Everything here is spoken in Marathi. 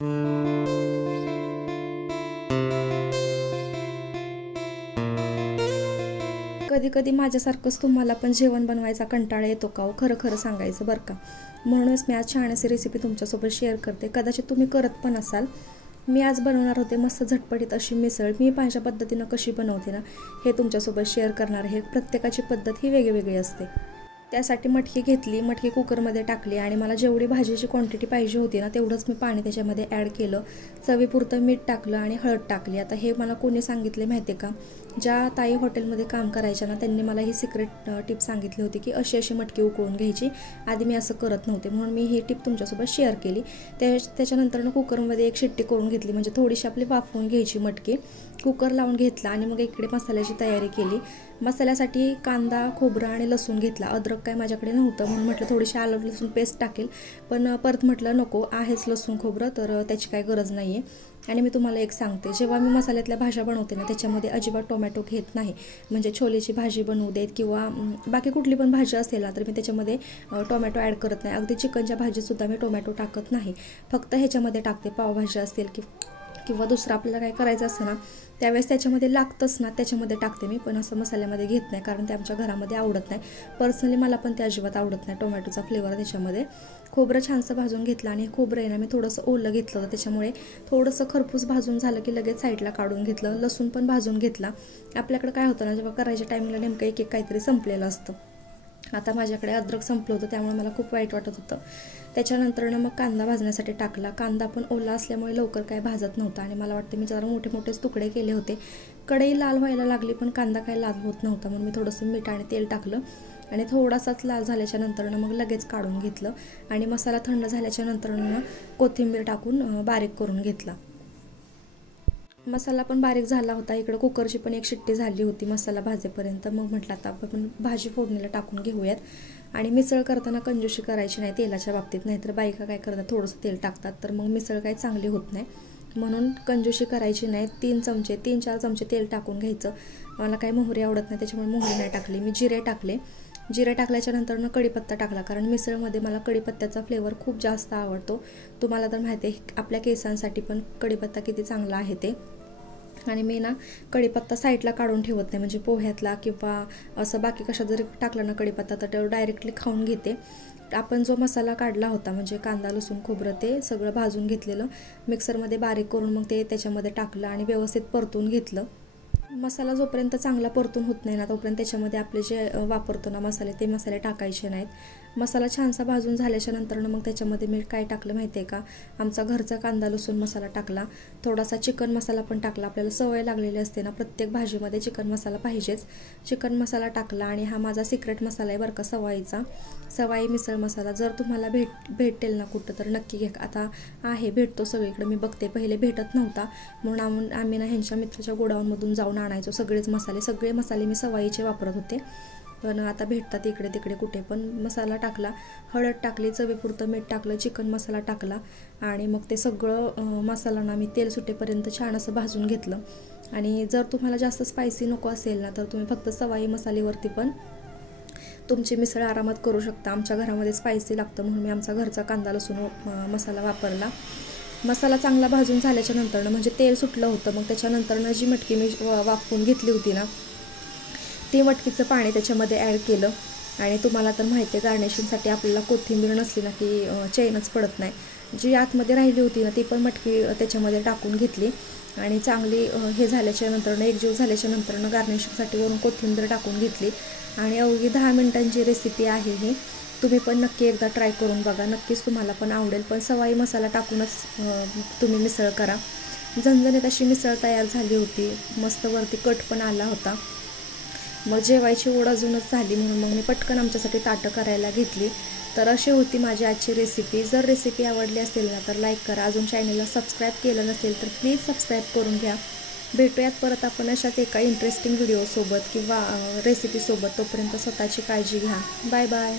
कधी कधी माझ्यासारखंच तुम्हाला पण जेवण बनवायचा कंटाळा येतो का हो? खरं खरं सांगायचं बरं का. म्हणूनच मी आज छान अशी रेसिपी तुमच्यासोबत शेअर करते. कदाचित तुम्ही करत पण असाल. मी आज बनवणार होते मस्त झटपटीत अशी मिसळ. मी माझ्या पद्धतीनं कशी बनवते ना हे तुमच्यासोबत शेअर करणार आहे. प्रत्येकाची पद्धत ही वेगळी असते. त्यासाठी मटकी घेतली, मटकी कुकरमध्ये टाकली आणि मला जेवढी भाजीची क्वांटिटी पाहिजे होती ना तेवढंच मी पाणी त्याच्यामध्ये ॲड केलं. चवीपुरतं मीठ टाकलं आणि हळद टाकली. आता हे मला कोणी सांगितले माहिती आहे का? ज्या ताई हॉटेलमध्ये काम करायच्या ना त्यांनी मला ही सिक्रेट टिप सांगितली होती की अशी मटकी उकळून घ्यायची. आधी मी असं करत नव्हते म्हणून मी ही टिप तुमच्यासोबत शेअर केली. त्याच्यानंतर कुकरमध्ये एक शिट्टी करून घेतली, म्हणजे थोडीशी आपली वाफवून घ्यायची मटकी. कुकर लावून घेतला आणि मग इकडे मसाल्याची तयारी केली. मसाल्यासाठी कांदा, खोबरं आणि लसूण घेतला. अद्रक काय माझ्याकडे नव्हतं म्हणून म्हटलं थोडीशी आलं लसूण पेस्ट टाकेल, पण परत म्हटलं नको, आहेच लसूण खोबरं तर त्याची काय गरज नाही आहे. आणि मी तुम्हाला एक सांगते, जेव्हा मी मसाल्यातल्या भाज्या बनवते ना त्याच्यामध्ये अजिबात टोमॅटो घेत नाही. म्हणजे छोलेची भाजी बनवू देत किंवा बाकी कुठली पण भाजी असेल ना तर मी त्याच्यामध्ये टोमॅटो ॲड करत नाही. अगदी चिकनच्या भाजीसुद्धा मी टोमॅटो टाकत नाही. फक्त ह्याच्यामध्ये टाकते, पावभाजी असेल किंवा दुसरं आपल्याला काय करायचं असतं ना त्यावेळेस त्याच्यामध्ये लागतंच ना त्याच्यामध्ये टाकते मी, पण असं मसाल्यामध्ये घेत नाही कारण ते आमच्या घरामध्ये आवडत नाही. पर्सनली मला पण ते अजिबात आवडत नाही टोमॅटोचा फ्लेवर त्याच्यामध्ये. खोबरं छानसं भाजून घेतलं आणि खोबरं आहे ना मी थोडंसं ओलं घेतलं होतं, त्याच्यामुळे थोडंसं खरपूस भाजून झालं की लगेच साईडला काढून घेतलं. लसूण पण भाजून घेतला. आपल्याकडे काय होतं ना जेव्हा करायच्या टायमिंगला नेमकं एक काहीतरी संपलेलं असतं. आता माझ्याकडे अद्रक संपलं होतं त्यामुळे मला खूप वाईट वाटत होतं. त्याच्यानंतर मग कांदा भाजण्यासाठी टाकला. कांदा पण ओला असल्यामुळे लवकर काय भाजत नव्हता आणि मला वाटतं मी जरा मोठेच तुकडे केले होते. कढई लाल व्हायला लागली पण कांदा काय लाल होत नव्हता म्हणून मी थोडंसं मीठ आणि तेल टाकलं आणि थोडासाच लाल झाल्याच्या नंतर मग लगेच काढून घेतलं आणि मसाला थंड झाल्याच्या नंतर कोथिंबीर टाकून बारीक करून घेतला. मसाला पण बारीक झाला होता. इकडं कुकरची पण एक शिट्टी झाली होती मसाला भाजेपर्यंत. मग म्हटलं आता आपण भाजी फोडणीला टाकून घेऊयात. आणि मिसळ करताना कंजूशी करायची नाही तेलाच्या बाबतीत, नाहीतर बायका काय करतात थोडंसं तेल टाकतात तर मग मिसळ काही चांगली होत नाही. म्हणून कंजूशी करायची नाही. 3-4 चमचे तेल टाकून घ्यायचं. मला काही मोहरी आवडत नाही त्याच्यामुळे मोहरी नाही टाकली. मी जिरे टाकले. जिरे टाकल्याच्या नंतर कढीपत्ता टाकला कारण मिसळमध्ये मला कढीपत्त्याचा फ्लेवर खूप जास्त आवडतो. तुम्हाला तर माहिती आहे आपल्या केसांसाठी पण कढीपत्ता किती चांगला आहे ते. आणि मी ना कढीपत्ता साईडला काढून ठेवत नाही, म्हणजे पोह्यातला किंवा असं बाकी कशात जरी टाकला ना कढीपत्ता तर डायरेक्टली खाऊन घेते. आपण जो मसाला काढला होता म्हणजे कांदा, लसूण, खोबरं ते सगळं भाजून घेतलेलं मिक्सरमध्ये बारीक करून मग ते त्याच्यामध्ये टाकलं आणि व्यवस्थित परतून घेतलं. मसाला जोपर्यंत चांगला परतून होत नाही ना तोपर्यंत त्याच्यामध्ये आपले जे वापरतो ना मसाले ते मसाले टाकायचे नाहीत. मसाला छानसा भाजून झाल्याच्या नंतर मग त्याच्यामध्ये मी काय टाकलं माहिती आहे का? आमचा घरचा कांदा लसूण मसाला टाकला. थोडासा चिकन मसाला पण टाकला. आपल्याला सवय लागलेली असते ना प्रत्येक भाजीमध्ये चिकन मसाला पाहिजेच. चिकन मसाला टाकला आणि हा माझा सिक्रेट मसाला आहे बरं का, सवाई मिसळ मसाला. जर तुम्हाला भेटेल ना कुठं तर नक्की घ्या. आता भेटतो सगळीकडे, मी बघते. पहिले भेटत नव्हता म्हणून आम्ही ना ह्यांच्या मित्राच्या गोडाऊनमधून जाऊन आणायचो सगळे मसाले मी सवाईचे वापरत होते. पण आता भेटतात इकडे तिकडे कुठे पण. मसाला टाकला, हळद टाकली, चवीपुरतं मीठ टाकलं, चिकन मसाला टाकला आणि मग ते सगळं मसाला ना मी तेल सुटेपर्यंत छान असं भाजून घेतलं. आणि जर तुम्हाला जास्त स्पायसी नको असेल ना तर तुम्ही फक्त सवाई मसालेवरती पण तुमची मिसळ आरामात करू शकता. आमच्या घरामध्ये स्पायसी लागतं म्हणून मी आमचा घरचा कांदा लसूण मसाला वापरला. मसाला चांगला भाजून झाल्याच्या नंतर म्हणजे तेल सुटलं होतं. मग त्याच्यानंतर जी मटकी मी वाफवून घेतली होती ना ती मटकीचं पाणी त्याच्यामध्ये ॲड केलं. आणि तुम्हाला तर माहिती आहे गार्निशिंगसाठी आपल्याला कोथिंबीर नसली ना की चैनच पडत नाही. जी आतमध्ये राहिली होती ना ती पण मटकी त्याच्यामध्ये टाकून घेतली आणि चांगली हे झाल्याच्या नंतर एकजीव झाल्याच्या नंतर गार्निशिंगसाठी वरून कोथिंबीर टाकून घेतली. आणि अवघी 10 मिनिटांची रेसिपी आहे ही. तुम्ही पण नक्की एकदा ट्राय करून बघा, नक्कीच तुम्हाला पण आवडेल. पण सवाई मसाला टाकूनच तुम्ही मिसळ करा. झणझणीत अशी मिसळ तयार झाली होती. मस्त वरती कट पण आला होता. मग जेवायची ओढ अजूनच झाली म्हणून मग मी पटकन आमच्यासाठी ताटं करायला घेतली. तर अशी होती माझी आजची रेसिपी. जर रेसिपी आवडली असेल ना तर लाईक करा. अजून चॅनलला सबस्क्राईब केलं नसेल तर प्लीज सबस्क्राईब करून घ्या. भेटूयात परत आपण अशाच एका इंटरेस्टिंग व्हिडिओसोबत किंवा रेसिपीसोबत. तोपर्यंत स्वतःची काळजी घ्या. Bye bye.